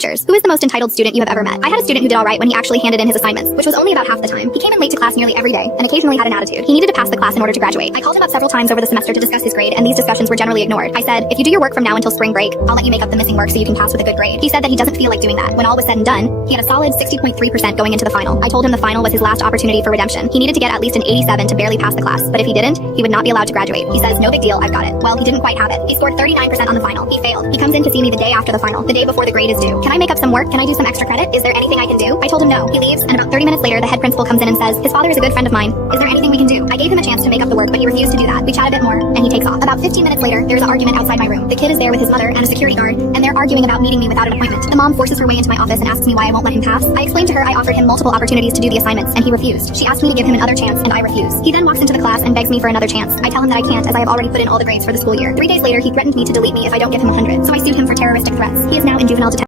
teachers. Who is the most entitled student you have ever met? I had a student who did all right when he actually handed in his assignments, which was only about half the time. He came in late to class nearly every day and occasionally had an attitude. He needed to pass the class in order to graduate. I called him up several times over the semester to discuss his grade, and these discussions were generally ignored. I said, if you do your work from now until spring break, I'll let you make up the missing work so you can pass with a good grade. He said that he doesn't feel like doing that. When all was said and done, he had a solid 60.3% going into the final. I told him the final was his last opportunity for redemption. He needed to get at least an 87 to barely pass the class, but if he didn't, he would not be allowed to graduate. He says, no big deal, I've got it. Well, he didn't quite have it. He scored 39% on the final. He failed. He comes in to see me the day after the final, the day before the grade is due. Can I make up some work? Can I do some extra credit? Is there anything I can do? I told him no. He leaves, and about 30 minutes later, the head principal comes in and says, his father is a good friend of mine. Is there anything we can do? I gave him a chance to make up the work, but he refused to do that. We chat a bit more, and he takes off. About 15 minutes later, there's an argument outside my room. The kid is there with his mother and a security guard, and they're arguing about meeting me without an appointment. The mom forces her way into my office and asks me why I won't let him pass. I explained to her I offered him multiple opportunities to do the assignments, and he refused. She asked me to give him another chance, and I refuse. He then walks into the class and begs me for another chance. I tell him that I can't, as I have already put in all the grades for the school year. 3 days later, he threatened me to delete me if I don't give him 100, so I sued him for terroristic threats. He is now in juvenile detention.